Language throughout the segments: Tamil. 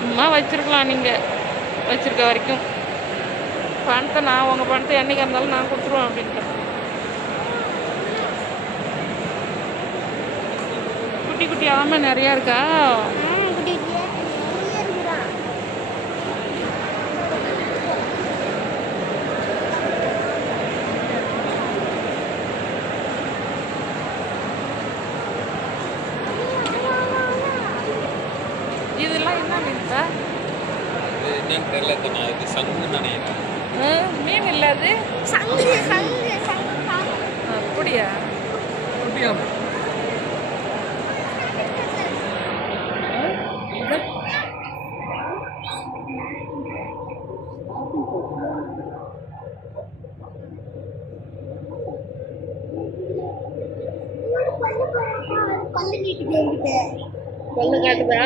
சும்மா வச்சுருக்கலாம் நீங்கள் வச்சுருக்க வரைக்கும். பணத்தை நான் உங்கள் பணத்தை என்றைக்கு இருந்தாலும் நான் கொடுத்துருவேன் அப்படின்ட்டு. குட்டி குட்டி ஆமை நிறையா இருக்கா? இதெல்லாம் என்ன மீன் சார்? என்னன்னு தெரியல தானே, அது சங்குன்னு நினைக்கிறேன். மீன் இல்லை அது அப்படியா? குட்டியா பல்லு காட்டுதா?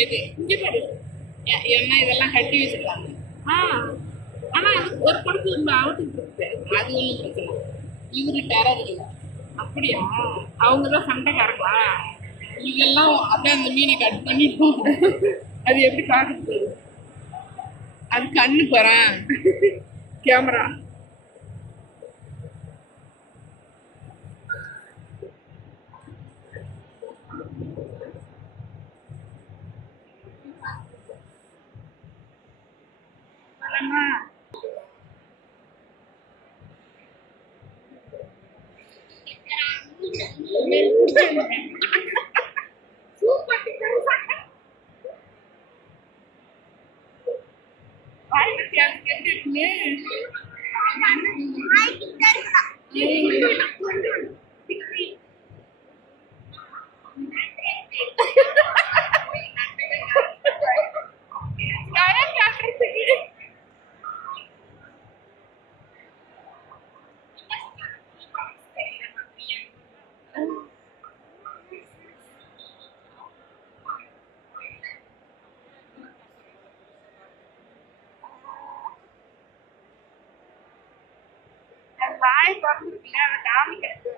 எது இங்கே பாரு, என்ன இதெல்லாம் கட்டி வச்சிருக்காங்க. ஆனா அது ஒரு படத்து அவுத்துட்டு இருக்கு, அது ஒன்றும் பிரச்சனை. இவரு டெரர் இல்லை. அப்படியா? அவங்க தான் சண்டைக்காரங்களா? இதெல்லாம் அப்படியே அந்த மீனை கட் பண்ணிட்டோம். அது எப்படி காட்டுது? அது கண்ணு போறான் கேமரா. வாய் திறந்துருக்குல்ல, அதை காமிக்கிறது.